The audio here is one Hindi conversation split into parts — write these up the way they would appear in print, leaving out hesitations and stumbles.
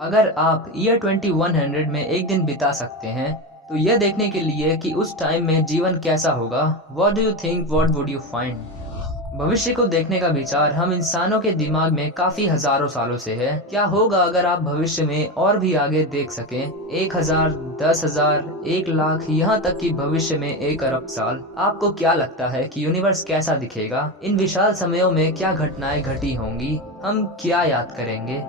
अगर आप ईयर 2100 में एक दिन बिता सकते हैं तो यह देखने के लिए कि उस टाइम में जीवन कैसा होगा, what do you think, what would you find. भविष्य को देखने का विचार हम इंसानों के दिमाग में काफी हजारों सालों से है। क्या होगा अगर आप भविष्य में और भी आगे देख सकें, 1000, 10,000, 1,00,000, यहाँ तक कि भविष्य में 1 अरब साल। आपको क्या लगता है कि यूनिवर्स कैसा दिखेगा? इन विशाल समयों में क्या घटनाएं घटी होंगी? हम क्या याद करेंगे?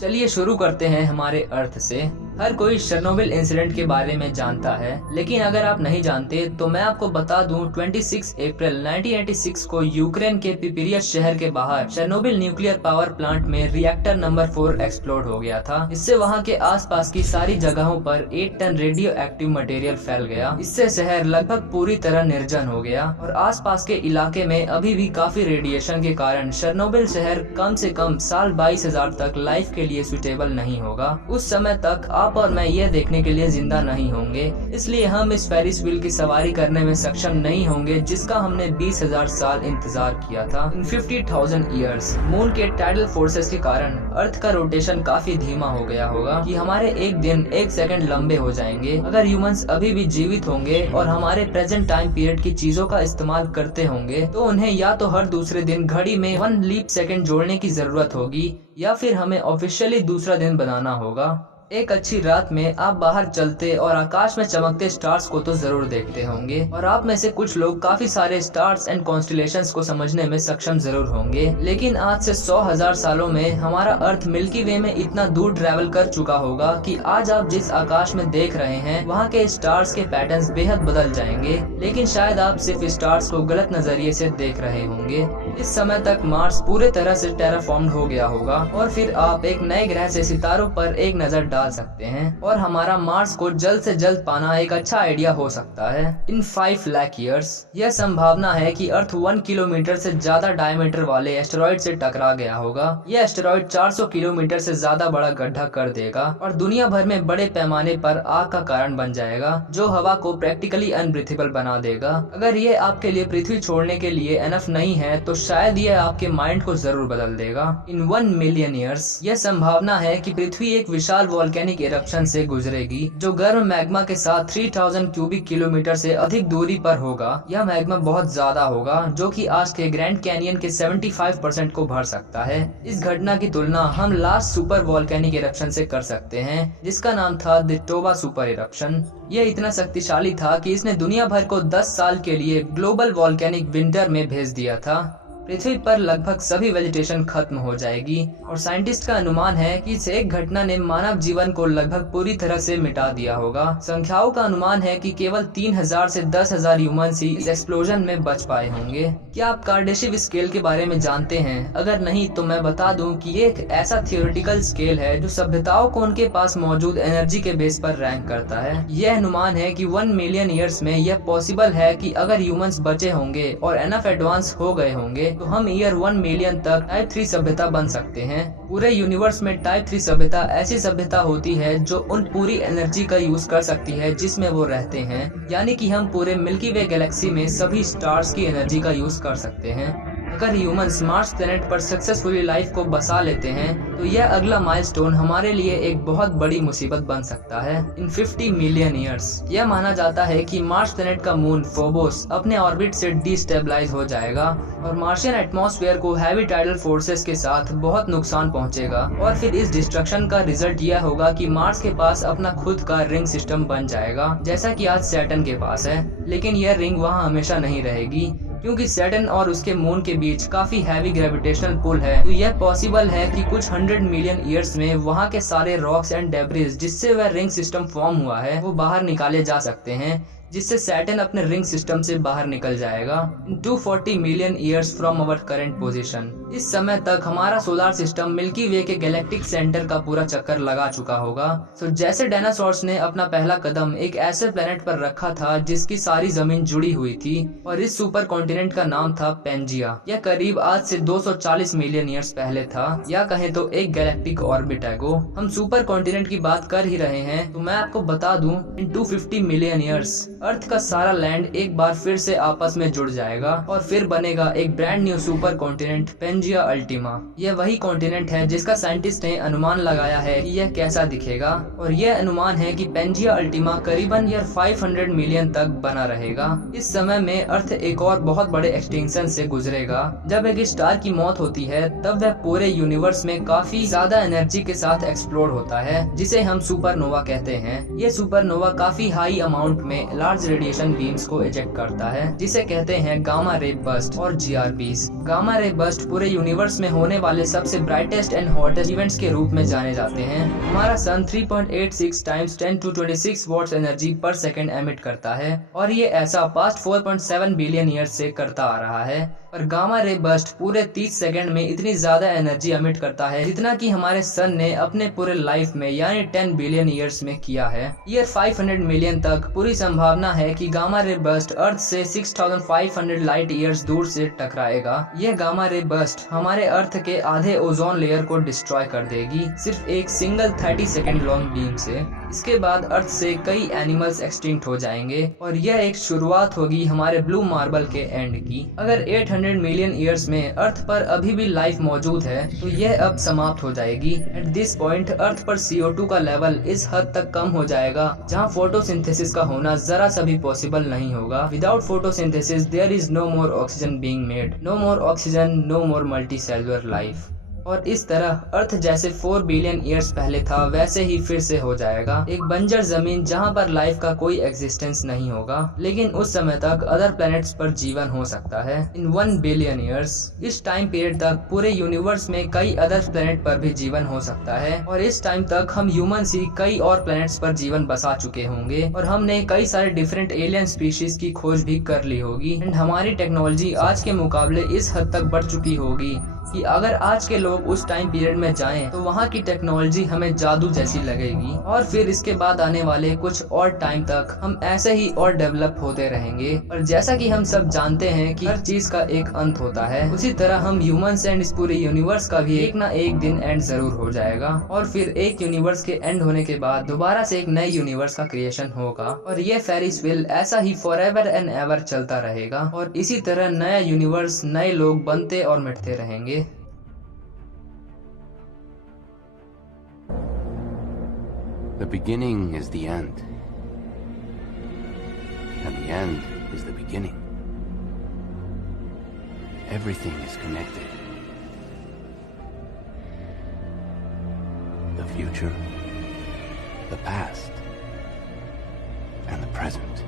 चलिए शुरू करते हैं हमारे अर्थ से। हर कोई शर्नोबिल इंसिडेंट के बारे में जानता है, लेकिन अगर आप नहीं जानते तो मैं आपको बता दूं, 26 अप्रैल 1986 को यूक्रेन के पिपिरियस शहर के बाहर शर्नोबिल न्यूक्लियर पावर प्लांट में रिएक्टर नंबर 4 एक्सप्लोड हो गया था। इससे वहां के आसपास की सारी जगहों पर 8 टन रेडियो एक्टिव मटेरियल फैल गया। इससे शहर लगभग पूरी तरह निर्जन हो गया और आसपास के इलाके में अभी भी काफी रेडिएशन के कारण शर्नोबिल शहर कम से कम साल 22,000 तक लाइफ के लिए सुटेबल नहीं होगा। उस समय तक आप और मैं यह देखने के लिए जिंदा नहीं होंगे, इसलिए हम इस फेरिस व्हील की सवारी करने में सक्षम नहीं होंगे जिसका हमने 20,000 साल इंतजार किया था। इन 50,000 ईयर्स मून के टाइडल फोर्सेस के कारण अर्थ का रोटेशन काफी धीमा हो गया होगा कि हमारे एक दिन 1 सेकंड लंबे हो जाएंगे। अगर ह्यूमंस अभी भी जीवित होंगे और हमारे प्रेजेंट टाइम पीरियड की चीजों का इस्तेमाल करते होंगे तो उन्हें या तो हर दूसरे दिन घड़ी में 1 लीप सेकंड जोड़ने की जरूरत होगी या फिर हमें ऑफिशियली दूसरा दिन बनाना होगा। एक अच्छी रात में आप बाहर चलते और आकाश में चमकते स्टार्स को तो जरूर देखते होंगे और आप में से कुछ लोग काफी सारे स्टार्स एंड कॉन्स्टिलेशंस को समझने में सक्षम जरूर होंगे। लेकिन आज से 100,000 सालों में हमारा अर्थ मिल्की वे में इतना दूर ट्रैवल कर चुका होगा कि आज आप जिस आकाश में देख रहे हैं वहाँ के स्टार्स के पैटर्न्स बेहद बदल जाएंगे। लेकिन शायद आप सिर्फ स्टार्स को गलत नजरिए से देख रहे होंगे। इस समय तक मार्स पूरे तरह से टेराफॉर्म्ड हो गया होगा और फिर आप एक नए ग्रह से सितारों पर एक नजर डाल सकते हैं और हमारा मार्स को जल्द से जल्द पाना एक अच्छा आइडिया हो सकता है। इन 5 लाख ईयर्स यह संभावना है कि अर्थ 1 किलोमीटर से ज्यादा डायमीटर वाले एस्टेरॉइड से टकरा गया होगा। यह एस्टेरॉइड 400 किलोमीटर से ज्यादा बड़ा गड्ढा कर देगा और दुनिया भर में बड़े पैमाने पर आग का कारण बन जाएगा जो हवा को प्रैक्टिकली अनब्रीथेबल बना देगा। अगर ये आपके लिए पृथ्वी छोड़ने के लिए एनफ नहीं है तो शायद यह आपके माइंड को जरूर बदल देगा। इन 1 मिलियन ईयर्स यह संभावना है कि पृथ्वी एक विशाल वॉल्केनिक इरप्शन से गुजरेगी जो गर्म मैग्मा के साथ 3000 क्यूबिक किलोमीटर से अधिक दूरी पर होगा। यह मैग्मा बहुत ज्यादा होगा जो कि आज के ग्रैंड कैनियन के 75% को भर सकता है। इस घटना की तुलना हम लास्ट सुपर वॉल्केनिक इरप्शन से कर सकते हैं जिसका नाम था द टोबा सुपर इरप्शन। यह इतना शक्तिशाली था कि इसने दुनिया भर को 10 साल के लिए ग्लोबल वॉल्केनिक विंटर में भेज दिया था। पृथ्वी पर लगभग सभी वेजिटेशन खत्म हो जाएगी और साइंटिस्ट का अनुमान है कि इस एक घटना ने मानव जीवन को लगभग पूरी तरह से मिटा दिया होगा। संख्याओं का अनुमान है कि केवल 3,000 से 10,000 ह्यूमंस ही इस एक्सप्लोजन में बच पाए होंगे। क्या आप कार्डेशिव स्केल के बारे में जानते हैं? अगर नहीं तो मैं बता दूं कि ये एक ऐसा थियोरेटिकल स्केल है जो सभ्यताओं को उनके पास मौजूद एनर्जी के बेस पर रैंक करता है। यह अनुमान है कि 1 मिलियन ईयर्स में यह पॉसिबल है कि अगर ह्यूमंस बचे होंगे और एनफ एडवांस हो गए होंगे तो हम ईयर 1 मिलियन तक टाइप 3 सभ्यता बन सकते हैं। पूरे यूनिवर्स में टाइप 3 सभ्यता ऐसी सभ्यता होती है जो उन पूरी एनर्जी का यूज कर सकती है जिसमें वो रहते हैं, यानी कि हम पूरे मिल्की वे गैलेक्सी में सभी स्टार्स की एनर्जी का यूज कर सकते हैं। अगर ह्यूमंस मार्स प्लेनेट पर सक्सेसफुली लाइफ को बसा लेते हैं तो यह अगला माइलस्टोन हमारे लिए एक बहुत बड़ी मुसीबत बन सकता है। इन 50 मिलियन ईयर्स यह माना जाता है कि मार्स प्लेनेट का मून फोबोस अपने ऑर्बिट से डिस्टेबलाइज हो जाएगा और मार्शियन एटमॉस्फेयर को हैवी टाइडल फोर्सेस के साथ बहुत नुकसान पहुंचेगा और फिर इस डिस्ट्रक्शन का रिजल्ट यह होगा कि मार्स के पास अपना खुद का रिंग सिस्टम बन जाएगा जैसा कि आज सैटर्न के पास है। लेकिन यह रिंग वहाँ हमेशा नहीं रहेगी क्योंकि सैटर्न और उसके मून के बीच काफी हैवी ग्रेविटेशनल पुल है। तो यह पॉसिबल है कि कुछ 100 मिलियन ईयर्स में वहाँ के सारे रॉक्स एंड डेब्रिस जिससे वह रिंग सिस्टम फॉर्म हुआ है वो बाहर निकाले जा सकते हैं, जिससे सैटर्न अपने रिंग सिस्टम से बाहर निकल जाएगा। 240 million years from our current position. इस समय तक हमारा सोलर सिस्टम मिल्की वे के गैलेक्टिक सेंटर का पूरा चक्कर लगा चुका होगा। सो जैसे डायनासोर्स ने अपना पहला कदम एक ऐसे प्लेनेट पर रखा था जिसकी सारी जमीन जुड़ी हुई थी और इस सुपर कॉन्टिनेंट का नाम था पेंजिया। यह करीब आज से 240 मिलियन ईयर्स पहले था, या कहें तो एक गैलेक्टिक ऑर्बिट एगो। हम सुपर कॉन्टिनेंट की बात कर ही रहे हैं तो मैं आपको बता दूं इन 250 मिलियन ईयर्स अर्थ का सारा लैंड एक बार फिर से आपस में जुड़ जाएगा और फिर बनेगा एक brand new super continent Pangaea Ultima. यह वही कॉन्टिनेंट है जिसका साइंटिस्ट ने अनुमान लगाया है कि यह कैसा दिखेगा, और यह अनुमान है कि पेंजिया अल्टीमा करीबन ईयर 500 मिलियन तक बना रहेगा। इस समय में अर्थ एक और बहुत बड़े एक्सटिंक्शन से गुजरेगा। जब एक स्टार की मौत होती है तब वह पूरे यूनिवर्स में काफी ज्यादा एनर्जी के साथ एक्सप्लोड होता है, जिसे हम सुपरनोवा कहते हैं। ये सुपरनोवा काफी हाई अमाउंट में लार्ज रेडिएशन बीम्स को इजेक्ट करता है, जिसे कहते हैं गामा रे बर्स्ट और GRBs। गामा रे बर्स्ट पूरे यूनिवर्स में होने वाले सबसे ब्राइटेस्ट एंड हॉटेस्ट इवेंट्स के रूप में जाने जाते हैं। हमारा सन 3.86 टाइम्स 10⁻26 वॉट्स एनर्जी पर सेकेंड एमिट करता है, और ये ऐसा पास्ट 4.7 बिलियन ईयर से करता आ रहा है। और गामा रे बर्स्ट पूरे 30 सेकंड में इतनी ज्यादा एनर्जी एमिट करता है जितना कि हमारे सन ने अपने पूरे लाइफ में यानी 10 बिलियन ईयर्स में किया है। ईयर 500 मिलियन तक पूरी संभावना है कि गामा रे बर्स्ट अर्थ से 6500 लाइट ईयर्स दूर से टकराएगा। यह गामा रे बर्स्ट हमारे अर्थ के आधे ओजोन लेयर को डिस्ट्रॉय कर देगी, सिर्फ एक सिंगल 30 सेकंड लॉन्ग बीम से। इसके बाद अर्थ से कई एनिमल्स एक्सटिंक्ट हो जाएंगे, और यह एक शुरुआत होगी हमारे ब्लू मार्बल के एंड की। अगर 800 मिलियन ईयर्स में अर्थ पर अभी भी लाइफ मौजूद है तो यह अब समाप्त हो जाएगी। एट दिस पॉइंट अर्थ पर CO2 का लेवल इस हद तक कम हो जाएगा जहां फोटोसिंथेसिस का होना जरा सा भी पॉसिबल नहीं होगा। Without photosynthesis there is no more oxygen being made, no more oxygen, no more multi cellular life. और इस तरह अर्थ जैसे 4 बिलियन ईयर्स पहले था वैसे ही फिर से हो जाएगा, एक बंजर जमीन जहां पर लाइफ का कोई एग्जिस्टेंस नहीं होगा। लेकिन उस समय तक अदर प्लैनेट्स पर जीवन हो सकता है। इन 1 बिलियन ईयर्स, इस टाइम पीरियड तक पूरे यूनिवर्स में कई अदर प्लैनेट पर भी जीवन हो सकता है, और इस टाइम तक हम ह्यूमंस ही कई और प्लैनेट्स पर जीवन बसा चुके होंगे, और हमने कई सारे डिफरेंट एलियन स्पीशीज की खोज भी कर ली होगी। एंड हमारी टेक्नोलॉजी आज के मुकाबले इस हद तक बढ़ चुकी होगी कि अगर आज के लोग उस टाइम पीरियड में जाएं तो वहाँ की टेक्नोलॉजी हमें जादू जैसी लगेगी, और फिर इसके बाद आने वाले कुछ और टाइम तक हम ऐसे ही और डेवलप होते रहेंगे। और जैसा कि हम सब जानते हैं कि हर चीज का एक अंत होता है, उसी तरह हम ह्यूमंस एंड इस पूरे यूनिवर्स का भी एक ना एक दिन एंड जरूर हो जाएगा, और फिर एक यूनिवर्स के एंड होने के बाद दोबारा से एक नए यूनिवर्स का क्रिएशन होगा, और ये फेरिस व्हील ऐसा ही फॉरएवर एंड एवर चलता रहेगा, और इसी तरह नया यूनिवर्स, नए लोग बनते और मिटते रहेंगे। The beginning is the end, and the end is the beginning. Everything is connected. The future, the past, and the present.